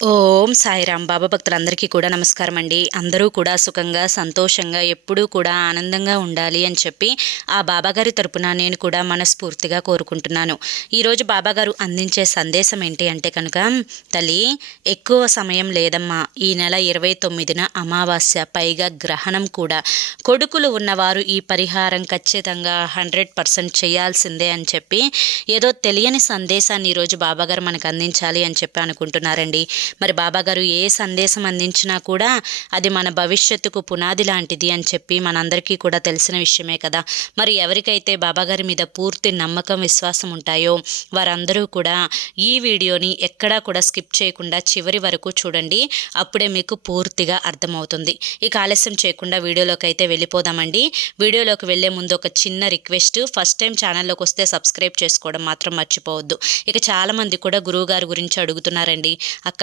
ఓం సాయిరామ్ బాబా భక్తులందరికీ కూడా నమస్కారం అండి. అందరూ కూడా సుఖంగా సంతోషంగా ఎప్పుడూ కూడా ఆనందంగా ఉండాలి అని చెప్పి ఆ బాబాగారి తరపున నేను కూడా మనస్ఫూర్తిగా కోరుకుంటున్నాను. ఈరోజు బాబాగారు అందించే సందేశం ఏంటి అంటే కనుక తల్లి ఎక్కువ సమయం లేదమ్మా. ఈ నెల ఇరవై తొమ్మిదిన అమావాస్య పైగా గ్రహణం కూడా. కొడుకులు ఉన్నవారు ఈ పరిహారం ఖచ్చితంగా హండ్రెడ్ పర్సెంట్ చేయాల్సిందే అని చెప్పి ఏదో తెలియని సందేశాన్ని ఈరోజు బాబాగారు మనకు అందించాలి అని చెప్పి అనుకుంటున్నారండి. మరి బాబాగారు ఏ సందేశం అందించినా కూడా అది మన భవిష్యత్తుకు పునాది లాంటిది అని చెప్పి మనందరికీ కూడా తెలిసిన విషయమే కదా. మరి ఎవరికైతే బాబాగారి మీద పూర్తి నమ్మకం విశ్వాసం ఉంటాయో వారందరూ కూడా ఈ వీడియోని ఎక్కడా కూడా స్కిప్ చేయకుండా చివరి వరకు చూడండి. అప్పుడే మీకు పూర్తిగా అర్థమవుతుంది. ఇక ఆలస్యం చేయకుండా వీడియోలోకి అయితే వెళ్ళిపోదామండి. వీడియోలోకి వెళ్ళే ముందు ఒక చిన్న రిక్వెస్ట్. ఫస్ట్ టైం ఛానల్లోకి వస్తే సబ్స్క్రైబ్ చేసుకోవడం మాత్రం మర్చిపోవద్దు. ఇక చాలామంది కూడా గురువుగారి గురించి అడుగుతున్నారండి. అక్క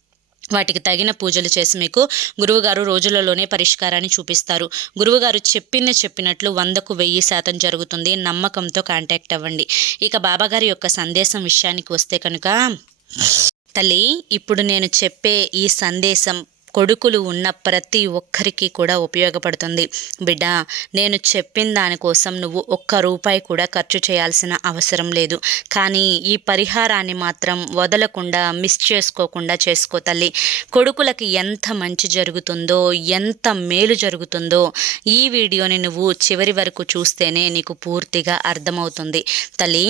వాటికి తగిన పూజలు చేసి మీకు గురువుగారు రోజులలోనే పరిష్కారాన్ని చూపిస్తారు. గురువుగారు చెప్పింది చెప్పినట్లు వందకు వెయ్యి శాతం జరుగుతుంది. నమ్మకంతో కాంటాక్ట్ అవ్వండి. ఇక బాబాగారి యొక్క సందేశం విషయానికి వస్తే కనుక తల్లి ఇప్పుడు నేను చెప్పే ఈ సందేశం కొడుకులు ఉన్న ప్రతి ఒక్కరికి కూడా ఉపయోగపడుతుంది. బిడ్డ నేను చెప్పిన దానికోసం నువ్వు ఒక్క రూపాయి కూడా ఖర్చు చేయాల్సిన అవసరం లేదు. కానీ ఈ పరిహారాన్ని మాత్రం వదలకుండా మిస్ చేసుకోకుండా చేసుకో తల్లి. కొడుకులకి ఎంత మంచి జరుగుతుందో ఎంత మేలు జరుగుతుందో ఈ వీడియోని నువ్వు చివరి వరకు చూస్తేనే నీకు పూర్తిగా అర్థమవుతుంది. తల్లి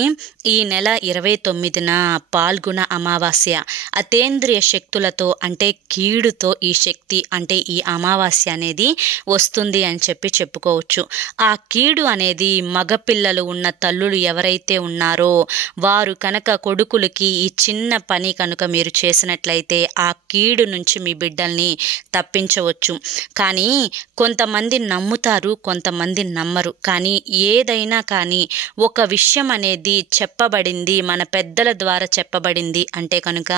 ఈ నెల ఇరవై తొమ్మిదిన పాల్గొన అమావాస్య. అతేంద్రియ శక్తులతో అంటే కీడుతో ఈ శక్తి అంటే ఈ అమావాస్య అనేది వస్తుంది అని చెప్పి చెప్పుకోవచ్చు. ఆ కీడు అనేది మగపిల్లలు ఉన్న తల్లులు ఎవరైతే ఉన్నారో వారు కనుక కొడుకులకి ఈ చిన్న పని కనుక మీరు చేసినట్లయితే ఆ కీడు నుంచి మీ బిడ్డల్ని తప్పించవచ్చు. కానీ కొంతమంది నమ్ముతారు కొంతమంది నమ్మరు. కానీ ఏదైనా కానీ ఒక విషయం అనేది చెప్పబడింది మన పెద్దల ద్వారా చెప్పబడింది అంటే కనుక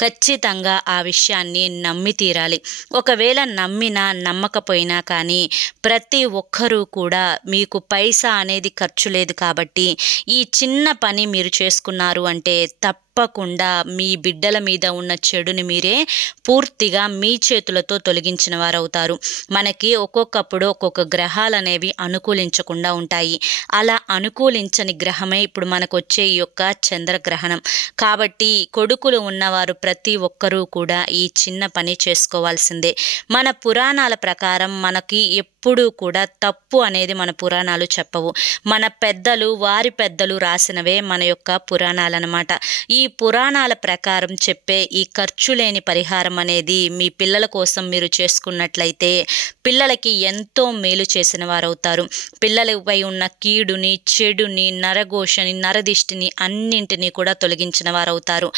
ఖచ్చితంగా ఆ విషయాన్ని నమ్మి తీరాలి. ఒకవేళ నమ్మినా నమ్మకపోయినా కానీ ప్రతి ఒక్కరూ కూడా మీకు పైసా అనేది ఖర్చు లేదు కాబట్టి ఈ చిన్న పని మీరు చేసుకున్నారు అంటే తప్ప తప్పకుండా మీ బిడ్డల మీద ఉన్న చెడుని మీరే పూర్తిగా మీ చేతులతో తొలగించిన వారు అవుతారు మనకి ఒక్కొక్కప్పుడు ఒక్కొక్క గ్రహాలు అనేవి అనుకూలించకుండా ఉంటాయి. అలా అనుకూలించని గ్రహమే ఇప్పుడు మనకు వచ్చే ఈ యొక్క చంద్రగ్రహణం. కాబట్టి కొడుకులు ఉన్నవారు ప్రతి ఒక్కరూ కూడా ఈ చిన్న పని చేసుకోవాల్సిందే. మన పురాణాల ప్రకారం మనకి ఎప్పుడూ కూడా తప్పు అనేది మన పురాణాలు చెప్పవు. మన పెద్దలు వారి పెద్దలు రాసినవే మన యొక్క పురాణాలన్నమాట. ఈ పురాణాల ప్రకారం చెప్పే ఈ ఖర్చు లేని పరిహారం అనేది మీ పిల్లల కోసం మీరు చేసుకున్నట్లయితే పిల్లలకి ఎంతో మేలు చేసిన వారవుతారు. పిల్లలపై ఉన్న కీడుని చెడుని నరఘోషని నరదిష్టిని అన్నింటినీ కూడా తొలగించిన వారవుతారు.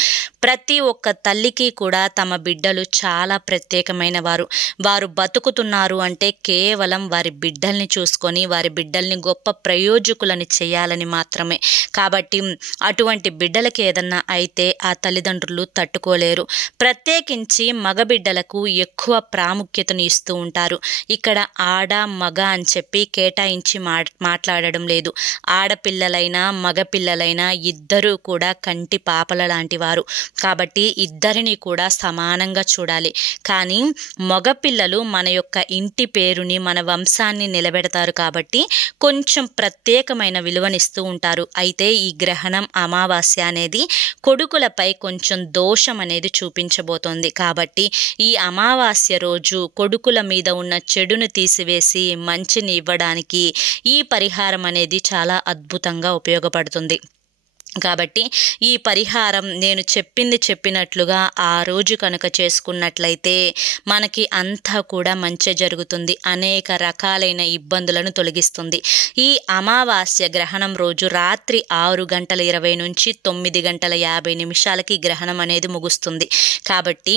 ప్రతి ఒక్క తల్లికి కూడా తమ బిడ్డలు చాలా ప్రత్యేకమైన వారు. వారు బతుకుతున్నారు అంటే కేవలం వారి బిడ్డల్ని చూసుకొని వారి బిడ్డల్ని గొప్ప ప్రయోజకులని చేయాలని మాత్రమే. కాబట్టి అటువంటి బిడ్డలకి ఏదన్నా అయితే ఆ తల్లిదండ్రులు తట్టుకోలేరు. ప్రత్యేకించి మగబిడ్డలకు ఎక్కువ ప్రాముఖ్యతను ఇస్తూ ఉంటారు. ఇక్కడ ఆడ మగ అని చెప్పి కేటాయించి మా మాట్లాడడం లేదు. ఆడపిల్లలైనా మగపిల్లలైనా ఇద్దరూ కూడా కంటి పాపల లాంటి వారు. కాబట్టి ఇద్దరిని కూడా సమానంగా చూడాలి. కానీ మగపిల్లలు మన యొక్క ఇంటి పేరుని మన వంశాన్ని నిలబెడతారు కాబట్టి కొంచెం ప్రత్యేకమైన విలువనిస్తూ ఉంటారు. అయితే ఈ గ్రహణం అమావాస్య అనేది కొడుకులపై కొంచెం దోషం అనేది చూపించబోతోంది. కాబట్టి ఈ అమావాస్య రోజు కొడుకుల మీద ఉన్న చెడును తీసివేసి మంచిని ఇవ్వడానికి ఈ పరిహారం అనేది చాలా అద్భుతంగా ఉపయోగపడుతుంది. కాబట్టి ఈ పరిహారం నేను చెప్పింది చెప్పినట్లుగా ఆ రోజు కనుక చేసుకున్నట్లయితే మనకి అంతా కూడా మంచి జరుగుతుంది. అనేక రకాలైన ఇబ్బందులను తొలగిస్తుంది. ఈ అమావాస్య గ్రహణం రోజు రాత్రి ఆరు గంటల ఇరవై నుంచి తొమ్మిది గంటల యాభై నిమిషాలకి గ్రహణం అనేది ముగుస్తుంది. కాబట్టి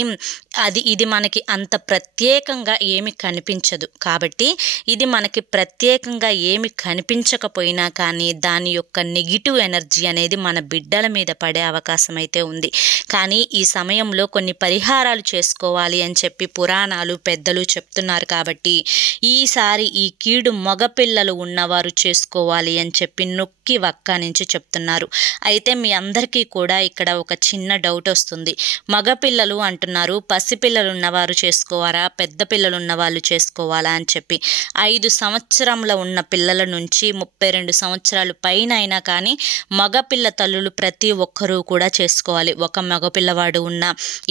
అది ఇది మనకి అంత ప్రత్యేకంగా ఏమి కనిపించదు. కాబట్టి ఇది మనకి ప్రత్యేకంగా ఏమి కనిపించకపోయినా కానీ దాని యొక్క నెగిటివ్ ఎనర్జీ అనేది మన బిడ్డల మీద పడే అవకాశం అయితే ఉంది. కానీ ఈ సమయంలో కొన్ని పరిహారాలు చేసుకోవాలి అని చెప్పి పురాణాలు పెద్దలు చెప్తున్నారు కాబట్టి ఈసారి ఈ కీడు మగపిల్లలు ఉన్నవారు చేసుకోవాలి అని చెప్పి నొక్కి వక్క నుంచి చెప్తున్నారు. అయితే మీ అందరికీ కూడా ఇక్కడ ఒక చిన్న డౌట్ వస్తుంది. మగపిల్లలు అంటున్నారు పసిపిల్లలు ఉన్నవారు చేసుకోవారా పెద్ద పిల్లలు ఉన్న వాళ్ళు చేసుకోవాలా అని చెప్పి. ఐదు సంవత్సరంలో ఉన్న పిల్లల నుంచి ముప్పై రెండు సంవత్సరాలు పైన అయినా కానీ మగపిల్ల తల్లులు ప్రతి ఒక్కరూ కూడా చేసుకోవాలి. ఒక మగపిల్లవాడు ఉన్న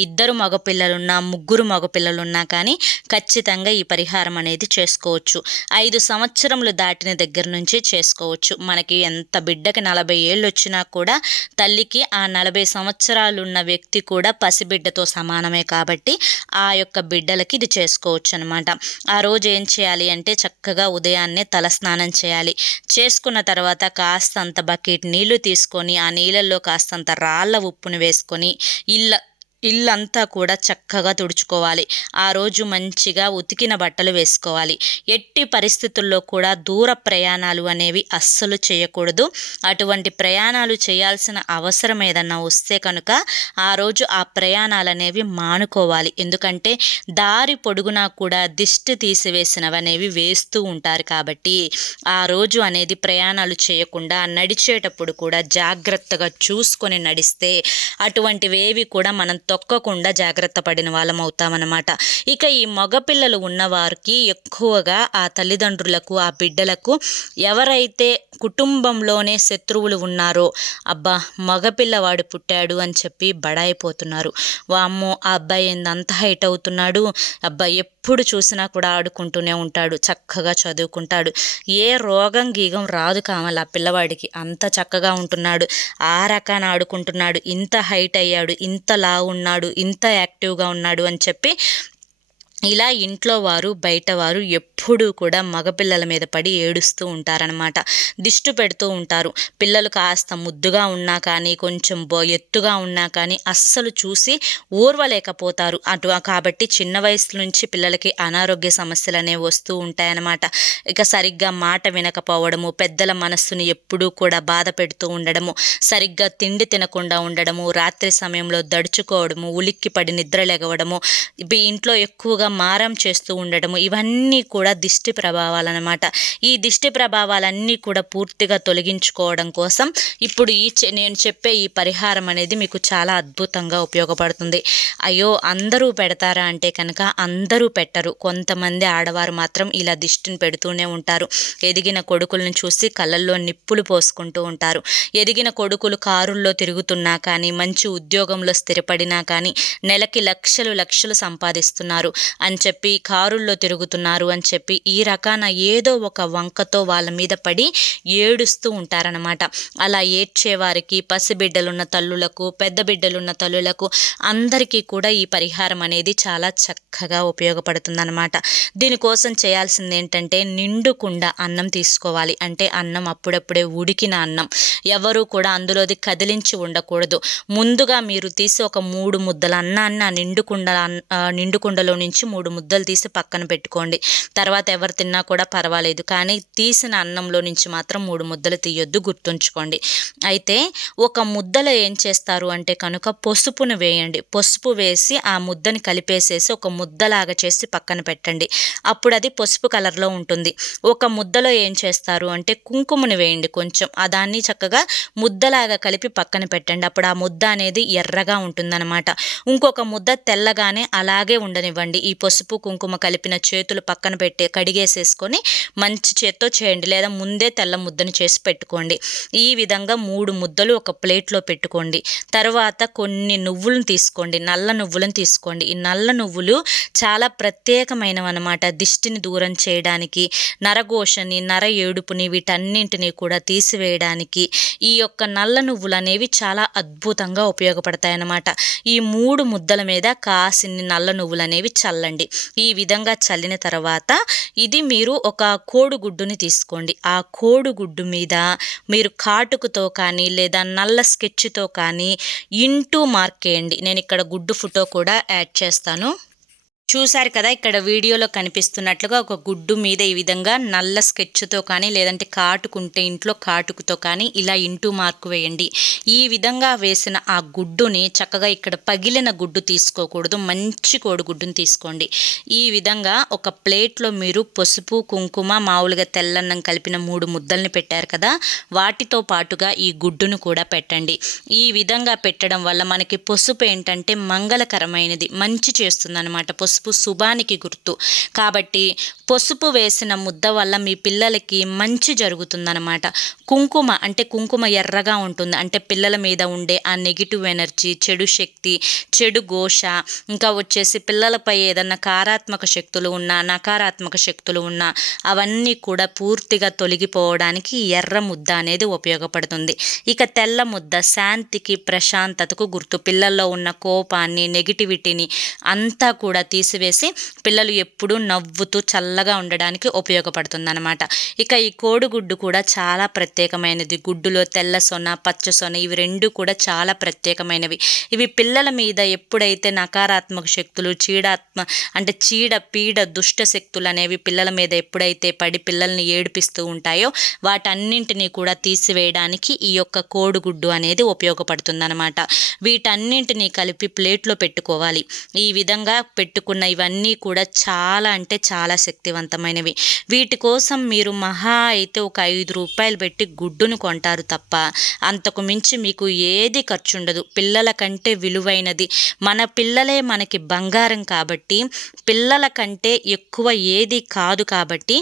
ఇద్దరు మగపిల్లలున్నా ముగ్గురు మగపిల్లలు ఉన్నా కానీ ఖచ్చితంగా ఈ పరిహారం అనేది చేసుకోవచ్చు. ఐదు సంవత్సరములు దాటిన దగ్గర నుంచి చేసుకోవచ్చు. మనకి ఎంత బిడ్డకి నలభై ఏళ్ళు వచ్చినా కూడా తల్లికి ఆ నలభై సంవత్సరాలు ఉన్న వ్యక్తి కూడా పసిబిడ్డతో సమానమే కాబట్టి ఆ యొక్క బిడ్డలకి ఇది చేసుకోవచ్చు అనమాట ఆ రోజు ఏం చేయాలి అంటే చక్కగా ఉదయాన్నే తలస్నానం చేయాలి. చేసుకున్న తర్వాత కాస్తంత బకెట్ నీళ్ళు తీసుకొని ఆ నీళ్ళల్లో కాస్తంత రాళ్ళ ఉప్పును వేసుకొని ఇళ్ళ ఇల్లంతా కూడా చక్కగా తుడుచుకోవాలి. ఆ రోజు మంచిగా ఉతికిన బట్టలు వేసుకోవాలి. ఎట్టి పరిస్థితుల్లో కూడా దూర ప్రయాణాలు అనేవి అస్సలు చేయకూడదు. అటువంటి ప్రయాణాలు చేయాల్సిన అవసరం ఏదన్నా వస్తే కనుక ఆ రోజు ఆ ప్రయాణాలు అనేవి మానుకోవాలి. ఎందుకంటే దారి పొడుగునా కూడా దిష్టి తీసివేసినవి అనేవి వేస్తూ ఉంటారు కాబట్టి ఆ రోజు అనేది ప్రయాణాలు చేయకుండా నడిచేటప్పుడు కూడా జాగ్రత్తగా చూసుకొని నడిస్తే అటువంటివేవి కూడా మనం తొక్కకుండా జాగ్రత్త పడిన వాళ్ళం అవుతామన్నమాట ఇక ఈ మగపిల్లలు ఉన్నవారికి ఎక్కువగా ఆ తల్లిదండ్రులకు ఆ బిడ్డలకు ఎవరైతే కుటుంబంలోనే శత్రువులు ఉన్నారో అబ్బా మగపిల్లవాడు పుట్టాడు అని చెప్పి బడాయిపోతున్నారు. వామ్మో ఆ అబ్బాయి అంత హైట్ అవుతున్నాడు? అబ్బాయి ఎప్పుడు చూసినా కూడా ఆడుకుంటూనే ఉంటాడు చక్కగా చదువుకుంటాడు. ఏ రోగం గీగం రాదు కావాలి ఆ పిల్లవాడికి. అంత చక్కగా ఉంటున్నాడు ఆ రకాన ఆడుకుంటున్నాడు ఇంత హైట్ అయ్యాడు ఇంత లావు ఉన్నాడు ఇంత యాక్టివ్గా ఉన్నాడు అని చెప్పి ఇలా ఇంట్లో వారు బయట వారు ఎప్పుడూ కూడా మగపిల్లల మీద పడి ఏడుస్తూ ఉంటారనమాట దిష్టి పెడుతూ ఉంటారు. పిల్లలు కాస్త ముద్దుగా ఉన్నా కానీ కొంచెం బో ఎత్తుగా ఉన్నా కానీ అస్సలు చూసి ఊర్వలేకపోతారు. అటు కాబట్టి చిన్న వయసు నుంచి పిల్లలకి అనారోగ్య సమస్యలు అనేవి వస్తూ ఉంటాయన్నమాట. ఇక సరిగ్గా మాట వినకపోవడము పెద్దల మనస్సుని ఎప్పుడూ కూడా బాధ పెడుతూ ఉండడము సరిగ్గా తిండి తినకుండా ఉండడము రాత్రి సమయంలో దడుచుకోవడము ఉలిక్కి పడి నిద్రలేగవడము ఇంట్లో ఎక్కువగా మారం చేస్తూ ఉండడము ఇవన్నీ కూడా దిష్టి ప్రభావాలన్నమాట. ఈ దిష్టి ప్రభావాలన్నీ కూడా పూర్తిగా తొలగించుకోవడం కోసం ఇప్పుడు ఈ నేను చెప్పే ఈ పరిహారం అనేది మీకు చాలా అద్భుతంగా ఉపయోగపడుతుంది. అయ్యో అందరూ పెడతారా అంటే కనుక అందరూ పెట్టరు. కొంతమంది ఆడవారు మాత్రం ఇలా దిష్టిని పెడుతూనే ఉంటారు. ఎదిగిన కొడుకులను చూసి కళ్ళల్లో నిప్పులు పోసుకుంటూ ఉంటారు. ఎదిగిన కొడుకులు కారుల్లో తిరుగుతున్నా కానీ మంచి ఉద్యోగంలో స్థిరపడినా కానీ నెలకి లక్షలు లక్షలు సంపాదిస్తున్నారు. అని చెప్పి కారుల్లో తిరుగుతున్నారు అని చెప్పి ఈ రకాన ఏదో ఒక వంకతో వాళ్ళ మీద పడి ఏడుస్తూ ఉంటారనమాట అలా ఏడ్చేవారికి పసిబిడ్డలున్న తల్లులకు పెద్ద బిడ్డలున్న తల్లులకు అందరికీ కూడా ఈ పరిహారం అనేది చాలా చక్కగా ఉపయోగపడుతుందన్నమాట. దీనికోసం చేయాల్సింది ఏంటంటే నిండుకుండా అన్నం తీసుకోవాలి. అంటే అన్నం అప్పుడప్పుడే ఉడికిన అన్నం. ఎవరు కూడా అందులోది కదిలించి ఉండకూడదు. ముందుగా మీరు తీసి ఒక మూడు ముద్దల అన్నాన్ని ఆ నిండుకుండ నిండుకుండలో నుంచి మూడు ముద్దలు తీసి పక్కన పెట్టుకోండి. తర్వాత ఎవరు తిన్నా కూడా పర్వాలేదు. కానీ తీసిన అన్నంలో నుంచి మాత్రం మూడు ముద్దలు తీయొద్దు గుర్తుంచుకోండి. అయితే ఒక ముద్దలో ఏం చేస్తారు అంటే కనుక పసుపును వేయండి. పసుపు వేసి ఆ ముద్దని కలిపేసేసి ఒక ముద్దలాగా చేసి పక్కన పెట్టండి. అప్పుడు అది పసుపు కలర్లో ఉంటుంది. ఒక ముద్దలో ఏం చేస్తారు అంటే కుంకుమను వేయండి కొంచెం. దాన్ని చక్కగా ముద్దలాగా కలిపి పక్కన పెట్టండి. అప్పుడు ఆ ముద్ద అనేది ఎర్రగా ఉంటుందన్నమాట. ఇంకొక ముద్ద తెల్లగానే అలాగే ఉండనివ్వండి. ఈ పసుపు కుంకుమ కలిపిన చేతులు పక్కన పెట్టి కడిగేసేసుకొని మంచి చేత్తో చేయండి. లేదా ముందే తెల్ల ముద్దని చేసి పెట్టుకోండి. ఈ విధంగా మూడు ముద్దలు ఒక ప్లేట్లో పెట్టుకోండి. తర్వాత కొన్ని నువ్వులను తీసుకోండి. నల్ల నువ్వులను తీసుకోండి. ఈ నల్ల నువ్వులు చాలా ప్రత్యేకమైనవి అనమాట దిష్టిని దూరం చేయడానికి నరఘోషని నర ఏడుపుని వీటన్నింటినీ కూడా తీసివేయడానికి ఈ యొక్క నల్ల నువ్వులు అనేవి చాలా అద్భుతంగా ఉపయోగపడతాయి అన్నమాట ఈ మూడు ముద్దల మీద కాసిన్ని నల్ల నువ్వులు అనేవి చల్లండి. ఈ విధంగా చల్లిన తర్వాత ఇది మీరు ఒక కోడిగుడ్డుని తీసుకోండి. ఆ కోడిగుడ్డు మీద మీరు కాటుకుతో కానీ లేదా నల్ల స్కెచ్తో కానీ ఇంటూ మార్క్ వేయండి నేను ఇక్కడ గుడ్డు ఫోటో కూడా యాడ్ చేస్తాను. చూశారు కదా ఇక్కడ వీడియోలో కనిపిస్తున్నట్లుగా ఒక గుడ్డు మీద ఈ విధంగా నల్ల స్కెచ్తో కానీ లేదంటే కాటుకుంటే ఇంట్లో కాటుకుతో కానీ ఇలా ఇంటూ మార్కు వేయండి. ఈ విధంగా వేసిన ఆ గుడ్డుని చక్కగా ఇక్కడ పగిలిన గుడ్డు తీసుకోకూడదు మంచి కోడిగుడ్డుని తీసుకోండి. ఈ విధంగా ఒక ప్లేట్లో మీరు పసుపు కుంకుమ మామూలుగా తెల్లన్నం కలిపిన మూడు ముద్దల్ని పెట్టారు కదా వాటితో పాటుగా ఈ గుడ్డును కూడా పెట్టండి. ఈ విధంగా పెట్టడం వల్ల మనకి పసుపు ఏంటంటే మంగళకరమైనది మంచి చేస్తుంది పసుపు పసుపు శుభానికి గుర్తు. కాబట్టి పసుపు వేసిన ముద్ద వల్ల మీ పిల్లలకి మంచి జరుగుతుందన్నమాట. కుంకుమ అంటే కుంకుమ ఎర్రగా ఉంటుంది. అంటే పిల్లల మీద ఉండే ఆ నెగిటివ్ ఎనర్జీ చెడు శక్తి చెడు ఘోష ఇంకా వచ్చేసి పిల్లలపై ఏదన్నా కారాత్మక శక్తులు ఉన్నా నకారాత్మక శక్తులు ఉన్నా అవన్నీ కూడా పూర్తిగా తొలగిపోవడానికి ఎర్ర ముద్ద అనేది ఉపయోగపడుతుంది. ఇక తెల్ల ముద్ద శాంతికి ప్రశాంతతకు గుర్తు. పిల్లల్లో ఉన్న కోపాన్ని నెగిటివిటీని అంతా కూడా తీసివేసి పిల్లలు ఎప్పుడూ నవ్వుతూ చల్లగా ఉండడానికి ఉపయోగపడుతుందన్నమాట. ఇక ఈ కోడిగుడ్డు కూడా చాలా ప్రత్యేకమైనది. గుడ్డులో తెల్ల సొన పచ్చ సొన ఇవి రెండు కూడా చాలా ప్రత్యేకమైనవి. ఇవి పిల్లల మీద ఎప్పుడైతే నకారాత్మక శక్తులు చీడాత్మ అంటే చీడ పీడ దుష్ట శక్తులు అనేవి పిల్లల మీద ఎప్పుడైతే పడి పిల్లల్ని ఏడిపిస్తూ ఉంటాయో వాటన్నింటినీ కూడా తీసివేయడానికి ఈ యొక్క కోడిగుడ్డు అనేది ఉపయోగపడుతుందన్నమాట. వీటన్నింటినీ కలిపి ప్లేట్లో పెట్టుకోవాలి. ఈ విధంగా పెట్టుకు పెట్టుకున్న ఇవన్నీ కూడా చాలా అంటే చాలా శక్తివంతమైనవి. వీటి కోసం మీరు మహా అయితే ఒక ఐదు రూపాయలు పెట్టి గుడ్డును కొంటారు తప్ప అంతకు మించి మీకు ఏది ఖర్చు ఉండదు పిల్లల కంటే విలువైనది. మన పిల్లలే మనకి బంగారం కాబట్టి పిల్లల కంటే ఎక్కువ ఏది కాదు కాబట్టి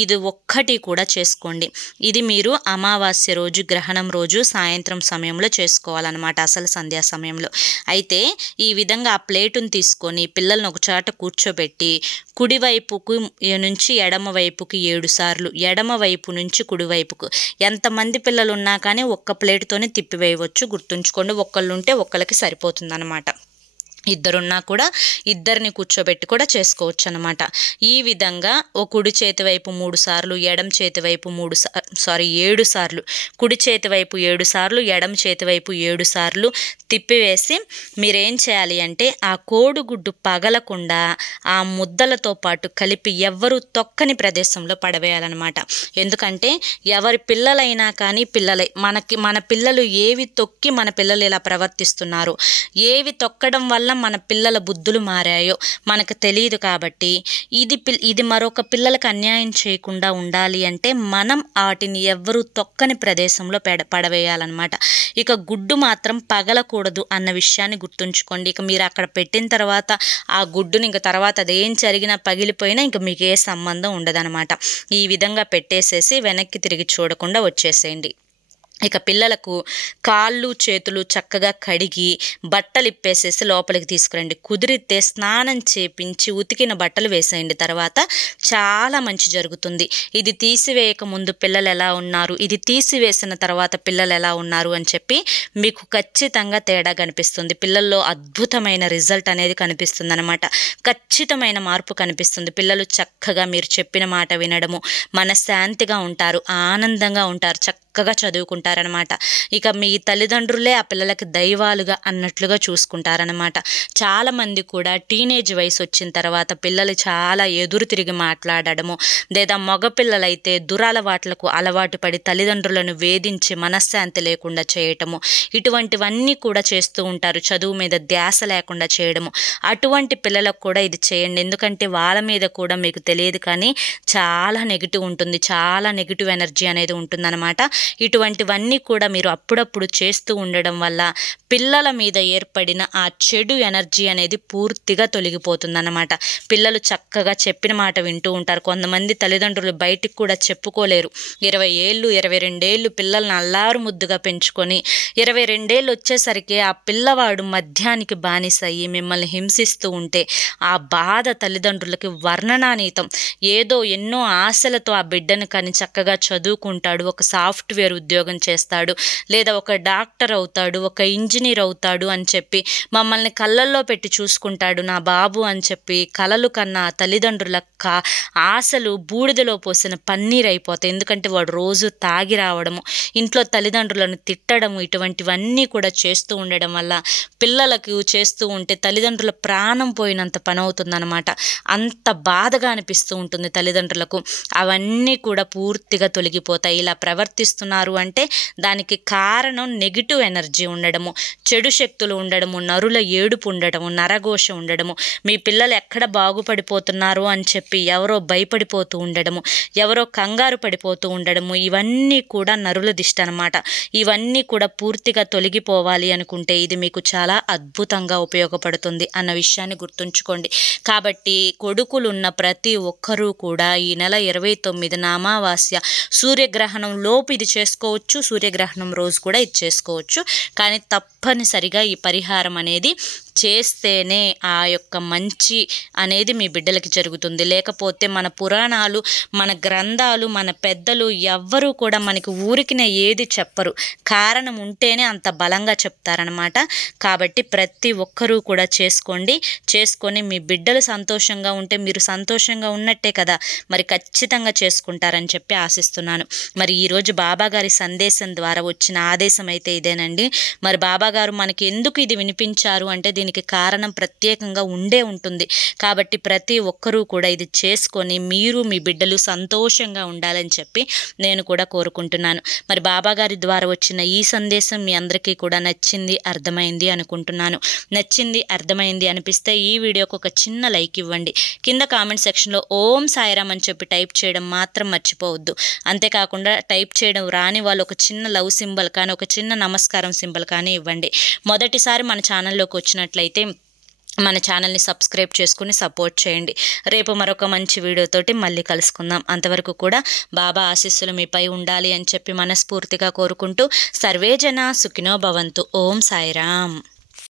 ఇది ఒక్కటి కూడా చేసుకోండి. ఇది మీరు అమావాస్య రోజు గ్రహణం రోజు సాయంత్రం సమయంలో చేసుకోవాలన్నమాట అసలు సంధ్యా సమయంలో. అయితే ఈ విధంగా ఆ ప్లేటును తీసుకొని పిల్లలను ఒక చాట కూర్చోబెట్టి కుడివైపుకు నుంచి ఎడమవైపుకి ఏడు సార్లు ఎడమవైపు నుంచి కుడివైపుకు. ఎంతమంది పిల్లలు ఉన్నా కానీ ఒక్క ప్లేట్తోనే తిప్పివేయవచ్చు. గుర్తుంచుకోండి ఒక్కళ్ళు ఉంటే ఒక్కళ్ళకి సరిపోతుందన్నమాట. ఇద్దరున్నా కూడా ఇద్దరిని కూర్చోబెట్టి కూడా చేసుకోవచ్చు అనమాట ఈ విధంగా ఓ కుడి చేతి వైపు మూడు సార్లు ఎడం చేతి వైపు మూడు సారీ ఏడు సార్లు కుడి చేతి వైపు ఏడు సార్లు ఎడం చేతి వైపు ఏడు సార్లు తిప్పివేసి మీరేం చేయాలి అంటే ఆ కోడిగుడ్డు పగలకుండా ఆ ముద్దలతో పాటు కలిపి ఎవ్వరు తొక్కని ప్రదేశంలో పడవేయాలన్నమాట. ఎందుకంటే ఎవరి పిల్లలైనా కానీ పిల్లలై మనకి మన పిల్లలు ఏవి తొక్కి మన పిల్లలు ఇలా ప్రవర్తిస్తున్నారు? ఏవి తొక్కడం వల్ల మన పిల్లల బుద్ధులు మారాయో? మనకు తెలియదు కాబట్టి. ఇది పిల్ ఇది మరొక పిల్లలకు అన్యాయం చేయకుండా ఉండాలి అంటే మనం వాటిని ఎవ్వరూ తొక్కని ప్రదేశంలో పెడ పడవేయాలన్నమాట. ఇక గుడ్డు మాత్రం పగలకూడదు అన్న విషయాన్ని గుర్తుంచుకోండి. ఇక మీరు అక్కడ పెట్టిన తర్వాత ఆ గుడ్డుని ఇంక తర్వాత అదేం జరిగినా పగిలిపోయినా ఇంక మీకు ఏ సంబంధం ఉండదనమాట ఈ విధంగా పెట్టేసేసి వెనక్కి తిరిగి చూడకుండా వచ్చేసేయండి. ఇక పిల్లలకు కాళ్ళు చేతులు చక్కగా కడిగి బట్టలు ఇప్పేసేసి లోపలికి తీసుకురండి. కుదిరితే స్నానం చేపించి ఉతికిన బట్టలు వేసేయండి. తర్వాత చాలా మంచి జరుగుతుంది. ఇది తీసివేయక ముందు పిల్లలు ఎలా ఉన్నారు ఇది తీసివేసిన తర్వాత పిల్లలు ఎలా ఉన్నారు అని చెప్పి మీకు ఖచ్చితంగా తేడా కనిపిస్తుంది. పిల్లల్లో అద్భుతమైన రిజల్ట్ అనేది కనిపిస్తుంది అనమాట ఖచ్చితమైన మార్పు కనిపిస్తుంది. పిల్లలు చక్కగా మీరు చెప్పిన మాట వినడము మనశ్శాంతిగా ఉంటారు ఆనందంగా ఉంటారు చక్క చక్కగా చదువుకుంటారనమాట. ఇక మీ తల్లిదండ్రులే ఆ పిల్లలకి దైవాలుగా అన్నట్లుగా చూసుకుంటారనమాట. చాలామంది కూడా టీనేజ్ వయసు వచ్చిన తర్వాత పిల్లలు చాలా ఎదురు తిరిగి మాట్లాడడము లేదా మగపిల్లలైతే దురలవాట్లకు అలవాటు పడి తల్లిదండ్రులను వేధించి మనశ్శాంతి లేకుండా చేయటము ఇటువంటివన్నీ కూడా చేస్తూ ఉంటారు. చదువు మీద ధ్యాస లేకుండా చేయడము. అటువంటి పిల్లలకు కూడా ఇది చేయండి. ఎందుకంటే వాళ్ళ మీద కూడా మీకు తెలియదు కానీ చాలా నెగిటివ్ ఉంటుంది. చాలా నెగిటివ్ ఎనర్జీ అనేది ఉంటుందన్నమాట ఇటువంటివన్నీ కూడా మీరు అప్పుడప్పుడు చేస్తూ ఉండడం వల్ల పిల్లల మీద ఏర్పడిన ఆ చెడు ఎనర్జీ అనేది పూర్తిగా తొలగిపోతుందన్నమాట. పిల్లలు చక్కగా చెప్పిన మాట వింటూ ఉంటారు. కొంతమంది తల్లిదండ్రులు బయటికి కూడా చెప్పుకోలేరు. ఇరవై ఏళ్ళు ఇరవై రెండేళ్ళు పిల్లల్ని అల్లారు ముద్దుగా పెంచుకొని ఇరవై రెండేళ్ళు వచ్చేసరికి ఆ పిల్లవాడు మద్యానికి బానిసయ్యి మిమ్మల్ని హింసిస్తూ ఉంటే ఆ బాధ తల్లిదండ్రులకి వర్ణనానీతం ఏదో ఎన్నో ఆశలతో ఆ బిడ్డను కానీ చక్కగా చదువుకుంటాడు. ఒక సాఫ్ట్వేర్ ఉద్యోగం చేస్తాడు లేదా ఒక డాక్టర్ అవుతాడు ఒక ఇంజనీర్ అవుతాడు అని చెప్పి మమ్మల్ని కళ్ళల్లో పెట్టి చూసుకుంటాడు నా బాబు అని చెప్పి కలలు కన్నా తల్లిదండ్రుల కా ఆశలు బూడిదలో పోసిన పన్నీర్ అయిపోతాయి. ఎందుకంటే వాడు రోజు తాగి రావడము ఇంట్లో తల్లిదండ్రులను తిట్టడము ఇటువంటివన్నీ కూడా చేస్తూ ఉండడం వల్ల పిల్లలకు చేస్తూ ఉంటే తల్లిదండ్రుల ప్రాణం పోయినంత పని అవుతుందన్నమాట అంత బాధగా అనిపిస్తూ ఉంటుంది తల్లిదండ్రులకు. అవన్నీ కూడా పూర్తిగా తొలగిపోతాయి. ఇలా చేస్తున్నారు అంటే దానికి కారణం నెగిటివ్ ఎనర్జీ ఉండడము చెడు శక్తులు ఉండడము నరుల ఏడుపు ఉండడము నరఘోష ఉండడము మీ పిల్లలు ఎక్కడ బాగుపడిపోతున్నారు అని చెప్పి ఎవరో భయపడిపోతూ ఉండడము ఎవరో కంగారు పడిపోతూ ఉండడము ఇవన్నీ కూడా నరుల దిష్ట అనమాట ఇవన్నీ కూడా పూర్తిగా తొలగిపోవాలి అనుకుంటే ఇది మీకు చాలా అద్భుతంగా ఉపయోగపడుతుంది అన్న విషయాన్ని గుర్తుంచుకోండి. కాబట్టి కొడుకులున్న ప్రతి ఒక్కరూ కూడా ఈ నెల ఇరవై తొమ్మిది అమావాస్య సూర్యగ్రహణం లోపు ఇది చేసుకోవచ్చు. సూర్యగ్రహణం రోజు కూడా ఇది చేసుకోవచ్చు. కానీ తప్పనిసరిగా ఈ పరిహారం అనేది చేస్తేనే ఆ యొక్క మంచి అనేది మీ బిడ్డలకి జరుగుతుంది. లేకపోతే మన పురాణాలు మన గ్రంథాలు మన పెద్దలు ఎవ్వరూ కూడా మనకి ఊరికిన ఏది చెప్పరు. కారణం ఉంటేనే అంత బలంగా చెప్తారనమాట కాబట్టి ప్రతి ఒక్కరూ కూడా చేసుకోండి. చేసుకొని మీ బిడ్డలు సంతోషంగా ఉంటే మీరు సంతోషంగా ఉన్నట్టే కదా మరి ఖచ్చితంగా చేసుకుంటారని చెప్పి ఆశిస్తున్నాను. మరి ఈరోజు బాబా గారి సందేశం ద్వారా వచ్చిన ఆదేశం అయితే ఇదేనండి. మరి బాబా గారు మనకి ఎందుకు ఇది వినిపించారు అంటే దీనికి కారణం ప్రత్యేకంగా ఉండే ఉంటుంది. కాబట్టి ప్రతి ఒక్కరూ కూడా ఇది చేసుకొని మీరు మీ బిడ్డలు సంతోషంగా ఉండాలని చెప్పి నేను కూడా కోరుకుంటున్నాను. మరి బాబా గారి ద్వారా వచ్చిన ఈ సందేశం మీ అందరికీ కూడా నచ్చింది అర్థమైంది అనుకుంటున్నాను. నచ్చింది అర్థమైంది అనిపిస్తే ఈ వీడియోకి ఒక చిన్న లైక్ ఇవ్వండి. కింద కామెంట్ సెక్షన్లో ఓం సాయిరామ్ అని చెప్పి టైప్ చేయడం మాత్రం మర్చిపోవద్దు. అంతేకాకుండా టైప్ చేయడం రాని వాళ్ళు ఒక చిన్న లవ్ సింబల్ కానీ ఒక చిన్న నమస్కారం సింబల్ కానీ ఇవ్వండి. మొదటిసారి మన ఛానల్లోకి నచ్చినట్లయితే మన ఛానల్ని సబ్స్క్రైబ్ చేసుకుని సపోర్ట్ చేయండి. రేపు మరొక మంచి వీడియోతోటి మళ్ళీ కలుసుకుందాం. అంతవరకు కూడా బాబా ఆశీస్సులు మీపై ఉండాలి అని చెప్పి మనస్ఫూర్తిగా కోరుకుంటూ సర్వేజన సుఖినో భవంతు. ఓం సాయిరామ్.